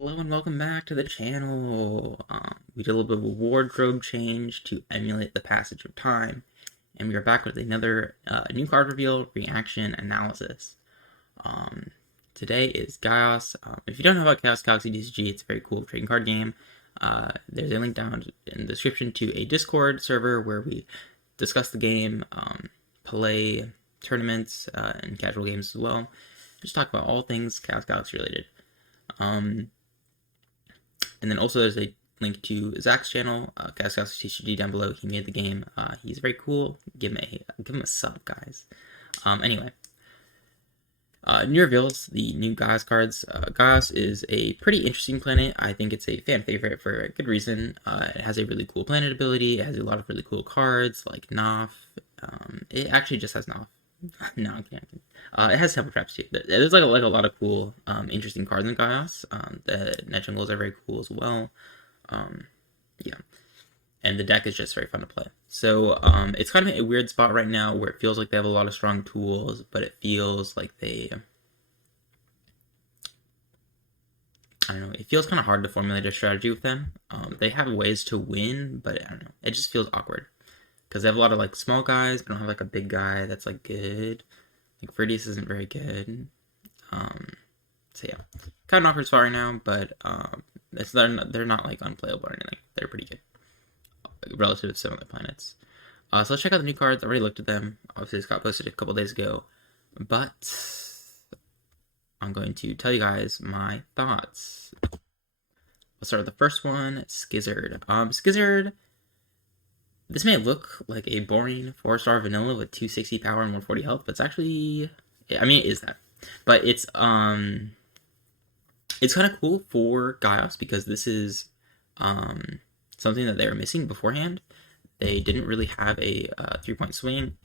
Hello and welcome back to the channel. We did a little bit of a wardrobe change to emulate the passage of time, and we are back with another new card reveal reaction analysis. Um, Today is Gaios. If you don't know about Chaos Galaxy DCG, it's a very cool trading card game. There's a link down in the description to a Discord server where we discuss the game, play tournaments, and casual games as well. Just talk about all things Chaos Galaxy related. And then also there's a link to Zach's channel, Galaxy TCG down below. He made the game. He's very cool. Give him a sub, guys. Anyway, new reveals, the new Gaios cards. Gaios is a pretty interesting planet. I think it's a fan favorite for a good reason. It has a really cool planet ability. It has a lot of really cool cards like Naf. It actually just has Naf. No, I'm kidding. It has Temple Traps too. There's like a lot of cool, interesting cards in Gaios. The net jungles are very cool as well. Yeah, and the deck is just very fun to play. So it's kind of a weird spot right now where it feels like they have a lot of strong tools, but it feels like I don't know. It feels kind of hard to formulate a strategy with them. They have ways to win, but I don't know. It just feels awkward because they have a lot of like small guys, but don't have like a big guy that's like good. Like Verdius isn't very good. So yeah, kind of awkward spot right now, but they're not like unplayable or anything. They're pretty good relative to some other planets. So let's check out the new cards. I already looked at them. Obviously, this got posted a couple days ago, but I'm going to tell you guys my thoughts. Let's start with the first one, Skizzard. Skizzard. This may look like a boring 4-star vanilla with 260 power and 140 health, but it's actually, I mean, it is that. But it's kind of cool for Gaios because this is something that they were missing beforehand. They didn't really have a 3-point swing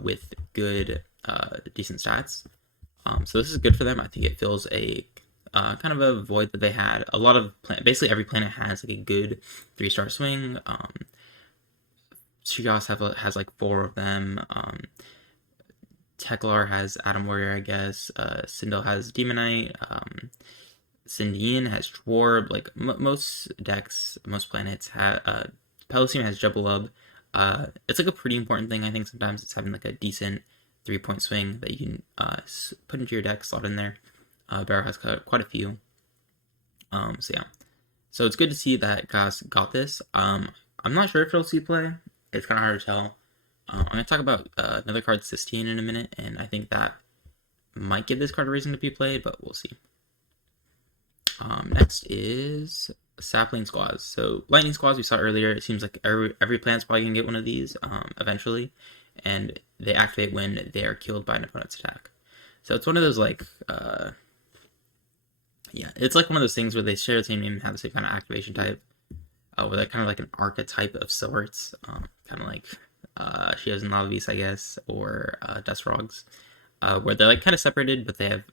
with good, decent stats. So this is good for them. I think it fills a kind of a void that they had. A lot of basically every planet has like a good 3-star swing. Gaios has like 4 of them. Teklar has Atom Warrior, I guess. Sindel has Demonite. Sindian has Schwarb. Like most decks, most planets have. Pelusium has Jubbalub. It's like a pretty important thing. I think sometimes it's having like a decent 3-point swing that you can put into your deck, slot in there. Barrow has quite a few. So yeah, so it's good to see that Gaios got this. I'm not sure if it'll see play. It's kind of hard to tell. I'm going to talk about another card, Sistine, in a minute, and I think that might give this card a reason to be played, but we'll see. Next is Sapling Squaws. So Lightning Squaws we saw earlier. It seems like every planet's probably going to get one of these eventually, and they activate when they are killed by an opponent's attack. So it's one of those like, yeah, it's like one of those things where they share the same name and have the same kind of activation type. Where they're kind of like an archetype of sorts, kind of like Shios and Lava Beasts, I guess, or Dust Frogs, where they're like kind of separated, but they have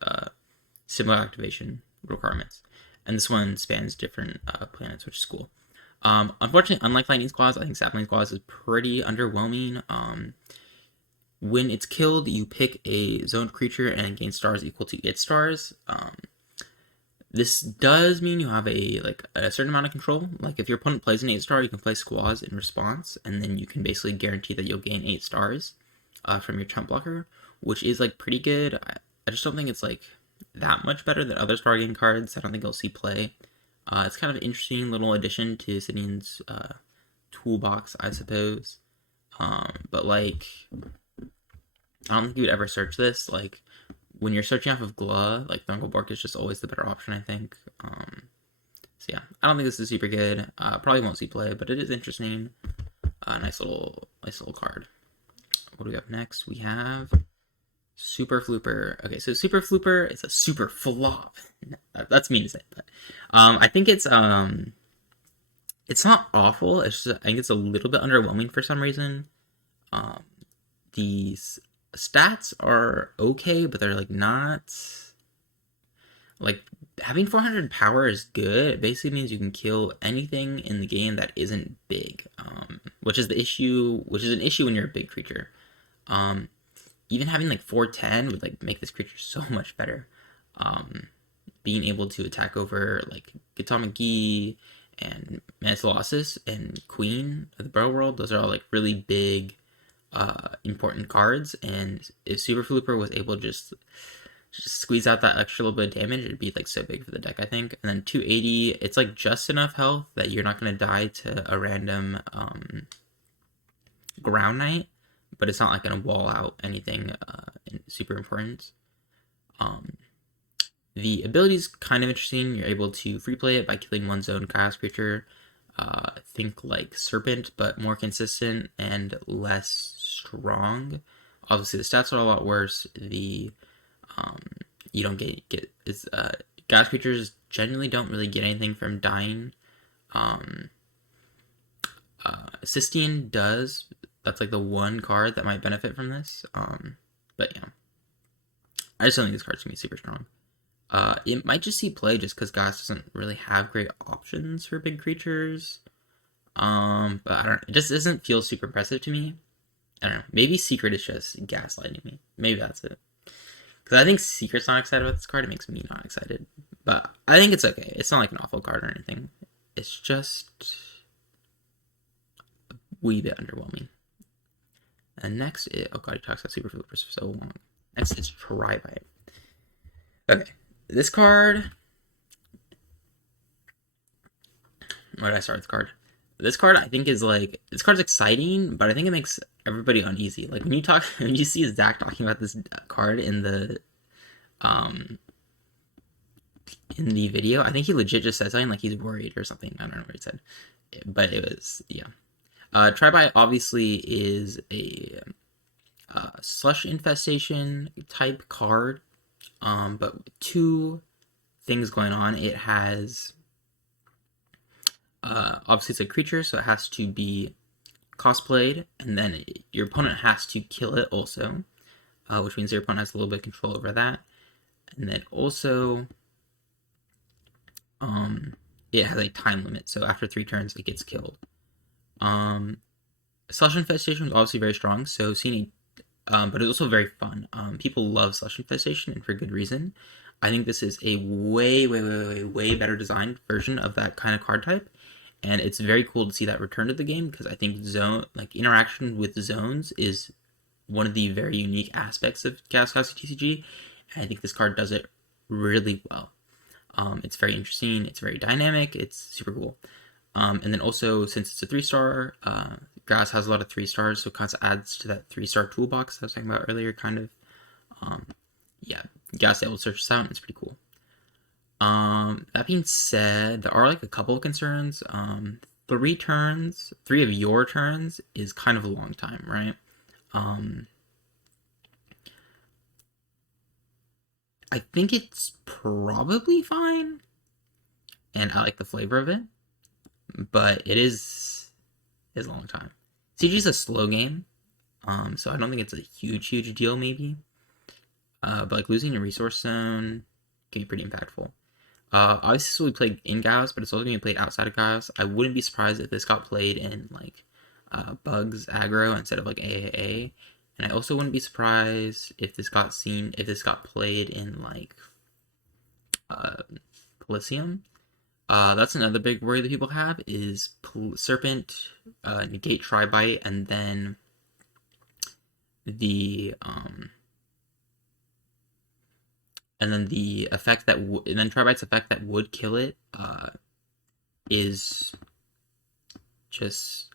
similar activation requirements. And this one spans different planets, which is cool. Unfortunately, unlike Lightning Squaws, I think Sapling Squaws is pretty underwhelming. When it's killed, you pick a zoned creature and gain stars equal to its stars. This does mean you have a certain amount of control. Like if your opponent plays an 8-star, you can play Squaws in response, and then you can basically guarantee that you'll gain 8 stars from your chump blocker, which is like pretty good. I just don't think it's like that much better than other star game cards. I don't think you'll see play. It's kind of an interesting little addition to Sidian's toolbox, I suppose. But like, I don't think you would ever search this. Like, when you're searching off of Gla, like Thungelbork is just always the better option, I think. So yeah, I don't think this is super good. Probably won't see play, but it is interesting. Nice little card. What do we have next? We have Super Flooper. Okay, so Super Flooper is a super flop. That's mean to say, but I think it's not awful. It's just, I think it's a little bit underwhelming for some reason. These stats are okay, but they're like not like having 400 power is good. It basically means you can kill anything in the game that isn't big, which is an issue when you're a big creature. Even having like 410 would like make this creature so much better. being able to attack over like Gautama Gi and Mantilosis and Queen of the Barrel World, those are all like really big, important cards. And if Super Flooper was able to just squeeze out that extra little bit of damage, it'd be like so big for the deck, I think. And then 280, it's like just enough health that you're not gonna die to a random Ground Knight, but it's not like gonna wall out anything super important. The ability is kind of interesting. You're able to free play it by killing one zone chaos creature. Think like Serpent, but more consistent and less strong. Obviously, the stats are a lot worse. The you don't get it's chaos creatures generally don't really get anything from dying. Cystine does. That's like the one card that might benefit from this. But yeah, I just don't think this card's gonna be super strong. It might just see play just because Gaios doesn't really have great options for big creatures. But I don't. It just doesn't feel super impressive to me. I don't know. Maybe Secret is just gaslighting me. Maybe that's it. Because I think Secret's not excited about this card. It makes me not excited. But I think it's okay. It's not like an awful card or anything. It's just a wee bit underwhelming. And next, oh god, he talks about Super Flippers for so long. Next is Tri-Bite. Okay. This card. Where did I start with the card? This card I think is like, this card's exciting, but I think it makes everybody uneasy. Like when you see Zach talking about this card in the video, I think he legit just said something like he's worried or something. I don't know what he said, but it was, yeah. Tri-Bite obviously is a Slush Infestation type card. But two things going on. It has, obviously it's a creature, so it has to be cosplayed, and then your opponent has to kill it also, which means your opponent has a little bit of control over that. And then also, it has a time limit, so after 3 turns, it gets killed. Slush Infestation is obviously very strong, so seeing but it's also very fun. People love Slush Infestation, and for good reason. I think this is a way better designed version of that kind of card type, and it's very cool to see that return to the game, because I think interaction with zones is one of the very unique aspects of Chaos Galaxy TCG, and I think this card does it really well. It's very interesting, it's very dynamic, it's super cool. And then also, since it's a 3-star, Gaios has a lot of 3-stars, so it kind of adds to that 3-star toolbox I was talking about earlier, kind of. Yeah, Gaios is able to search this out, and it's pretty cool. That being said, there are like a couple of concerns. 3 turns, 3 of your turns is kind of a long time, right? I think it's probably fine, and I like the flavor of it, but it is a long time. CG is a slow game, so I don't think it's a huge deal, maybe. But like losing your resource zone can be pretty impactful. Obviously this will be played in Gaios, but it's also going to be played outside of Gaios. I wouldn't be surprised if this got played in like Bugs aggro instead of like AAA. And I also wouldn't be surprised if this got played in like Coliseum. That's another big worry that people have is Serpent, negate Tri-Bite, and then the effect that and then Tri-Bite's effect that would kill it is just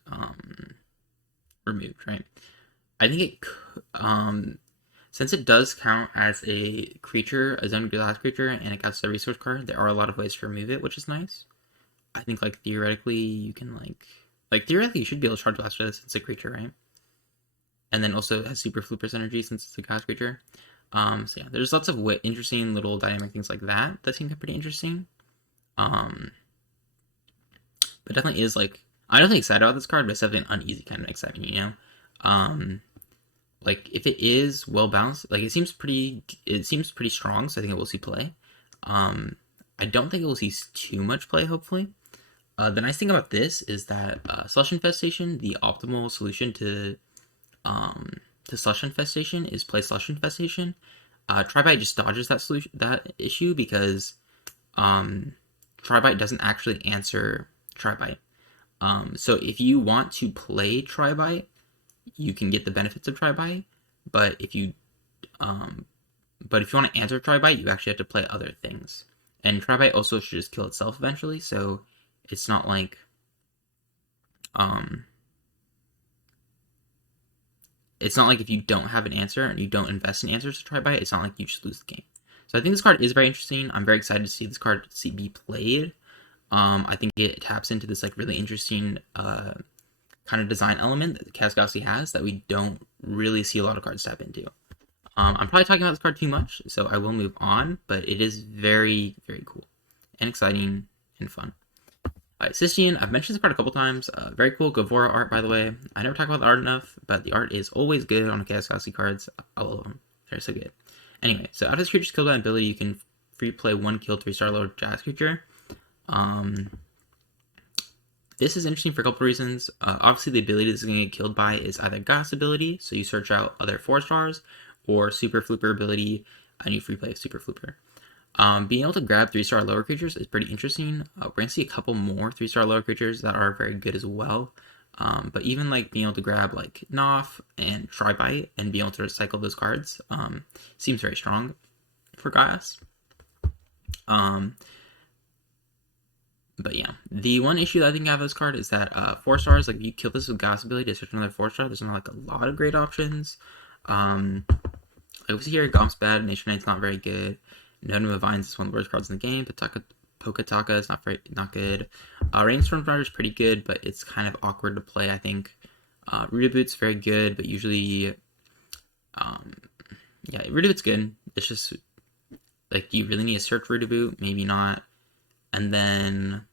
removed, right? I think it since it does count as a creature, a zone glass creature, and it counts as a resource card, there are a lot of ways to remove it, which is nice. I think like theoretically you can like theoretically you should be able to charge blast for this since it's a creature, right? And then also it has super Flooper's energy since it's a glass creature. So yeah, there's lots of interesting little dynamic things like that seem pretty interesting. But definitely is like, I'm definitely excited about this card, but it's definitely an uneasy kind of excitement, you know? Like if it is well balanced, like it seems pretty strong, so I think it will see play. I don't think it will see too much play, hopefully. The nice thing about this is that Slush Infestation, the optimal solution to Slush Infestation is play Slush Infestation. Tri-Bite just dodges that issue because Tri-Bite doesn't actually answer Tri-Bite. So if you want to play Tri-Bite, you can get the benefits of Tri-Bite, but if you want to answer Tri-Bite, you actually have to play other things. And Tri-Bite also should just kill itself eventually, so it's not like if you don't have an answer and you don't invest in answers to Tri-Bite, it's not like you just lose the game. So I think this card is very interesting. I'm very excited to see this card be played. I think it taps into this like really interesting kind of design element that the Chaos Galaxy has that we don't really see a lot of cards tap into. I'm probably talking about this card too much, so I will move on, but it is very, very cool and exciting and fun. Alright, Cystian, I've mentioned this card a couple times. Very cool Gavora art, by the way. I never talk about the art enough, but the art is always good on the Chaos Galaxy cards. I love them. They're so good. Anyway, so out of this creature's killed by ability, you can free play 1 kill 3-star lower Jazz creature. This is interesting for a couple reasons. Obviously, the ability this is going to get killed by is either Gas ability, so you search out other 4-stars, or Super Flooper ability, and you free play Super Flooper. Being able to grab 3-star lower creatures is pretty interesting. We're going to see a couple more 3-star lower creatures that are very good as well. But even like being able to grab like Knopf and Tri-Bite and being able to recycle those cards seems very strong for Gaios. But yeah, the one issue that I think I have with this card is that 4-stars, like if you kill this with Gas ability to search another 4-star, there's not like a lot of great options. Like we see here, Gomp's bad, Nation Knight's not very good. Nodum of Vines is one of the worst cards in the game. Pokataka is not good. Rainstorm Runner is pretty good, but it's kind of awkward to play, I think. Rootaboot's very good, but usually, yeah, Rootaboot's good. It's just, like, do you really need to search Rootaboot? Maybe not. And then,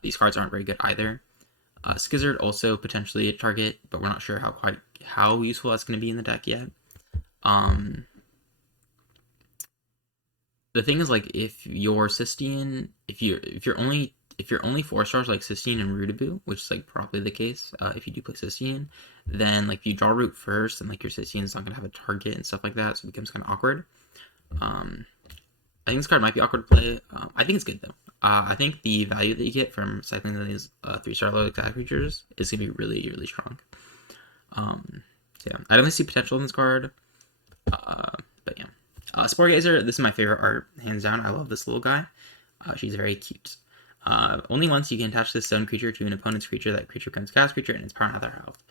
these cards aren't very good either. Skizzard also potentially a target, but we're not sure how useful that's going to be in the deck yet. The thing is, like, if you're Cystian, if you're only 4-stars like Cystian and Rootaboot, which is like probably the case if you do play Cystian, then like if you draw root first and like your Cystian's not gonna have a target and stuff like that, so it becomes kind of awkward. I think this card might be awkward to play. I think it's good though. I think the value that you get from cycling these 3-star low attack creatures is gonna be really, really strong. Yeah, I don't see potential in this card, but yeah. Spore Gazer, this is my favorite art, hands down. I love this little guy. She's very cute. Only once you can attach this stone creature to an opponent's creature, that creature becomes Chaos creature, and its power and half their health.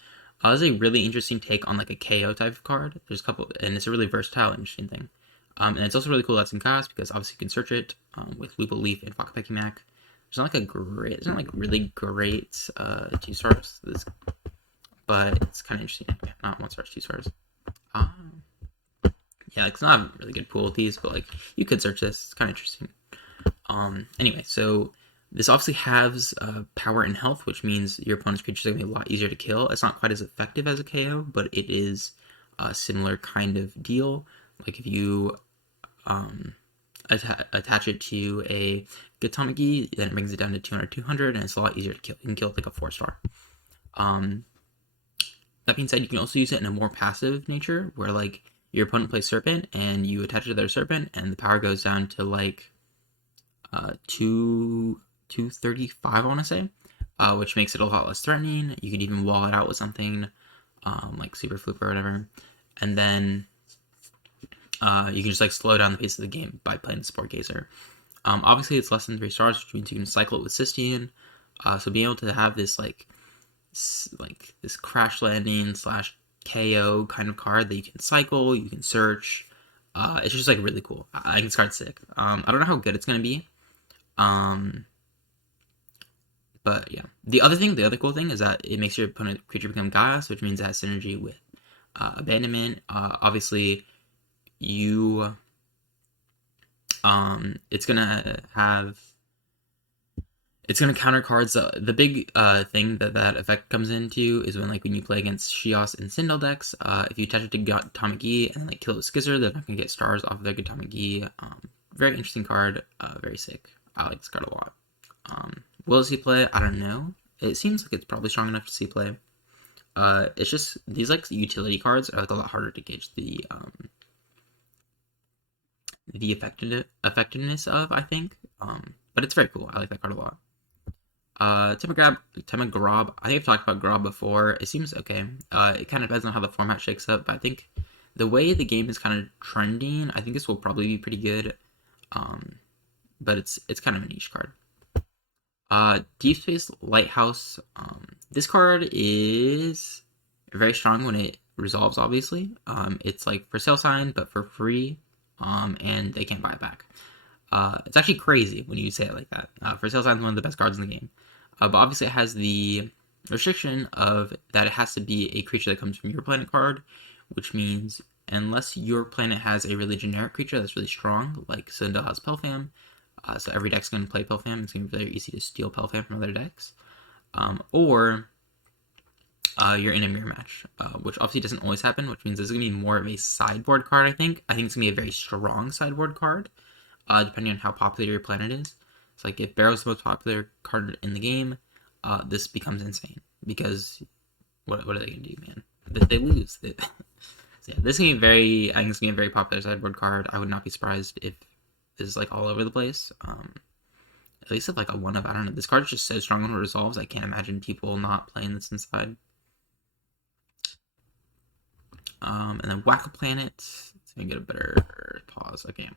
This is a really interesting take on like a KO type of card. There's a couple, and it's a really versatile, interesting thing. And it's also really cool that's in Chaos because obviously you can search it with Lupo Leaf and Wakapeki Mac. There's not really great 2-stars, but it's kind of interesting. Yeah, not 1-stars, 2-stars. Yeah, like, it's not a really good pool with these, but like you could search this. It's kind of interesting. Anyway, so this obviously has power and health, which means your opponent's creatures are going to be a lot easier to kill. It's not quite as effective as a KO, but it is a similar kind of deal. Like if you attach it to a Gatomagi, then it brings it down to 200, and it's a lot easier to kill. You can kill it like a 4-star. That being said, you can also use it in a more passive nature, where like your opponent plays Serpent, and you attach it to their Serpent, and the power goes down to like 235, I want to say, which makes it a lot less threatening. You can even wall it out with something like Super Flooper or whatever, and then you can just like slow down the pace of the game by playing the Spore Gazer. Obviously, it's less than 3-stars, which means you can cycle it with Cystian. So being able to have this this crash landing / KO kind of card that you can cycle, you can search. It's just like really cool. I think this card's sick. I don't know how good it's gonna be. But yeah. The other cool thing is that it makes your opponent creature become Gaios, which means it has synergy with Abandonment. Obviously, you it's gonna counter cards. The big thing that effect comes into is when you play against Shios and Sindel decks. If you attach it to Gatomagi and kill it with Skizzer, they're not gonna get stars off of their Gatomagi. Very interesting card. Very sick. I like this card a lot. Will it see play? I don't know. It seems like it's probably strong enough to see play. It's just these utility cards are a lot harder to gauge the effectiveness of, I think. But it's very cool. I like that card a lot. Temagrob. I think I've talked about Grob before. It seems okay. It kind of depends on how the format shakes up, but I think the way the game is kind of trending, I think this will probably be pretty good. But it's kind of a niche card. Deep Space Lighthouse. This card is very strong when it resolves, obviously. It's like for sale sign, but for free. And they can't buy it back. It's actually crazy when you say it like that. For sale sign is one of the best cards in the game. But obviously it has the restriction of that it has to be a creature that comes from your planet card, which means unless your planet has a really generic creature that's really strong, like Citadel has Pelfam, so every deck's going to play Pelfam, it's going to be very easy to steal Pelfam from other decks, or you're in a mirror match, which obviously doesn't always happen, which means this is going to be more of a sideboard card, I think. I think it's going to be a very strong sideboard card, depending on how popular your planet is. It's like if Barrow's the most popular card in the game, this becomes insane because what are they gonna do, man? They lose. So yeah, this is gonna be very. I think it's gonna be a very popular sideboard card. I would not be surprised if this is like all over the place. At least if like a one of, I don't know. This card is just so strong when it resolves. I can't imagine people not playing this inside. And then Whack a Planet. Let's see if I can get a better pause. Okay.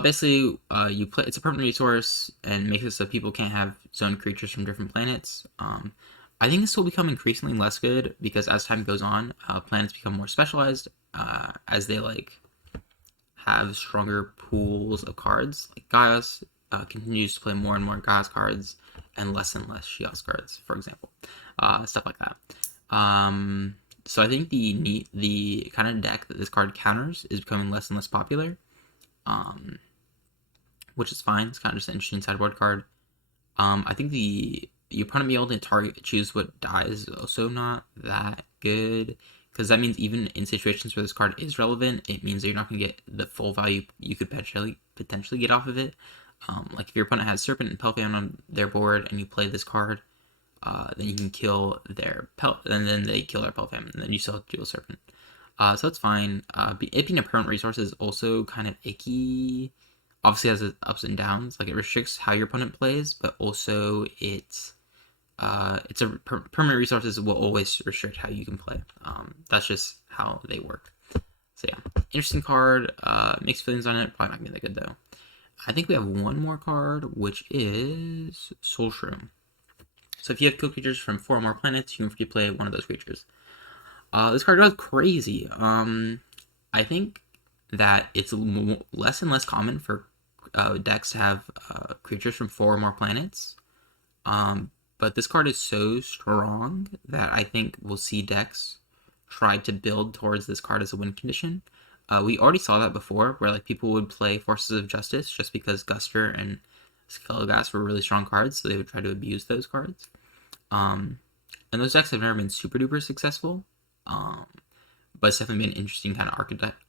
Basically, you play. It's a permanent resource and makes it so people can't have zoned creatures from different planets. I think this will become increasingly less good because as time goes on, planets become more specialized as they like have stronger pools of cards. Like Gaios continues to play more and more Gaios cards and less Shios cards, for example, stuff like that. So I think the kind of deck that this card counters is becoming less and less popular. Which is fine. It's kind of just an interesting sideboard card. I think the opponent being able to choose what dies is also not that good, because that means even in situations where this card is relevant, it means that you're not going to get the full value you could potentially get off of it. Like if your opponent has Serpent and Pelfam on their board and you play this card, then you can kill their and then they kill their Pelfam, and then you still have to dual Serpent. So it's fine. It being a permanent resource is also kind of icky. Obviously has its ups and downs. Like it restricts how your opponent plays, but also it's a permanent resources will always restrict how you can play. That's just how they work. So yeah, interesting card. Mixed feelings on it. Probably not gonna be that good though. I think we have one more card, which is Soul Shroom. So if you have kill creatures from 4 or more planets, you can free play one of those creatures. This card goes crazy. I think that it's less and less common for decks to have creatures from 4 or more planets. But this card is so strong that I think we'll see decks try to build towards this card as a win condition. We already saw that before, where like people would play Forces of Justice just because Guster and Skelligas were really strong cards, so they would try to abuse those cards. And those decks have never been super duper successful. But it's definitely been an interesting kind of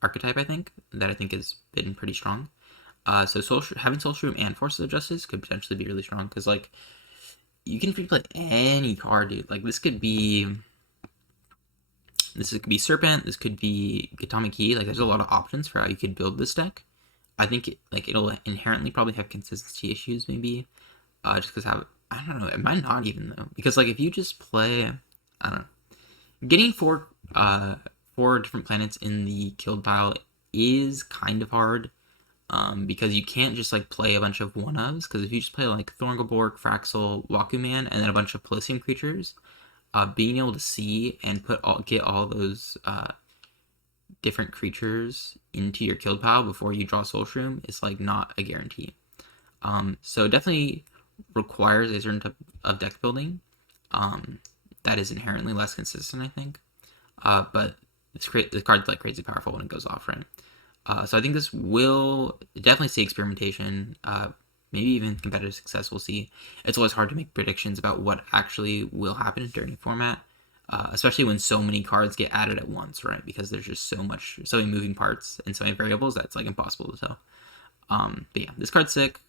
archetype, I think, that I think has been pretty strong. So having Soul Shroom and Forces of Justice could potentially be really strong, because like you can free play any card, dude. Like this could be Serpent, this could be Gatami Key. Like there's a lot of options for how you could build this deck. I think it'll inherently probably have consistency issues, maybe, just because I don't know, it might not even though, because like if you just play, I don't know. Getting 4 different planets in the killed pile is kind of hard, because you can't just like play a bunch of one-ofs, because if you just play like Thorngoborg, Fraxel, Wakuman, and then a bunch of Pelosium creatures, being able to see and get all those different creatures into your killed pile before you draw Soul Shroom is like not a guarantee. So it definitely requires a certain type of deck building. That is inherently less consistent, I think. But this card's like crazy powerful when it goes off, right? So I think this will definitely see experimentation, maybe even competitive success. We'll see. It's always hard to make predictions about what actually will happen during a format, especially when so many cards get added at once, right? Because there's just so many moving parts and so many variables that's like impossible to tell. But yeah, this card's sick,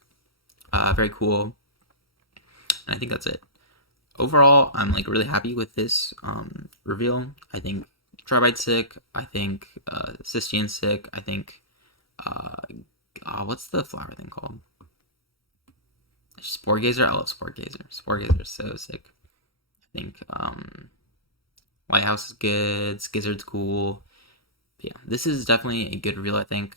very cool, and I think that's it. Overall, I'm like really happy with this reveal. I think Tribite's sick. I think Cystian's sick. I think what's the flower thing called? Spore Gazer, I love Spore Gazer. Spore Gazer is so sick. I think Lighthouse is good. Skizzard's cool. But yeah, this is definitely a good reel, I think.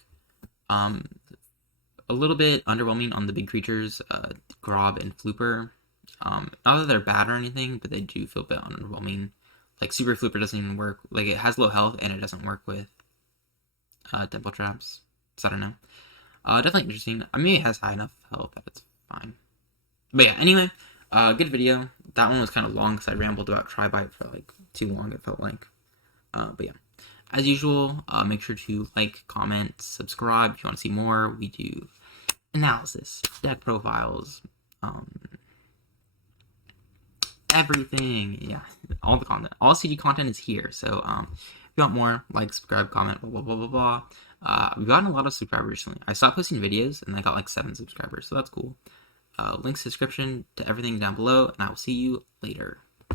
A little bit underwhelming on the big creatures, Grob and Flooper. Not that they're bad or anything, but they do feel a bit underwhelming. Like, Super Flooper doesn't even work. Like, it has low health, and it doesn't work with Dimple Traps. So I don't know. Definitely interesting. I mean, it has high enough health that it's fine. But yeah, anyway, good video. That one was kind of long because I rambled about Tribite for, like, too long, it felt like. But yeah. As usual, make sure to like, comment, subscribe if you want to see more. We do analysis, deck profiles, everything. Yeah, all the content. All CG content is here. So if you want more, like, subscribe, comment, blah, blah, blah, blah, blah. We've gotten a lot of subscribers recently. I stopped posting videos, and I got like 7 subscribers, so that's cool. Links, description to everything down below, and I will see you later.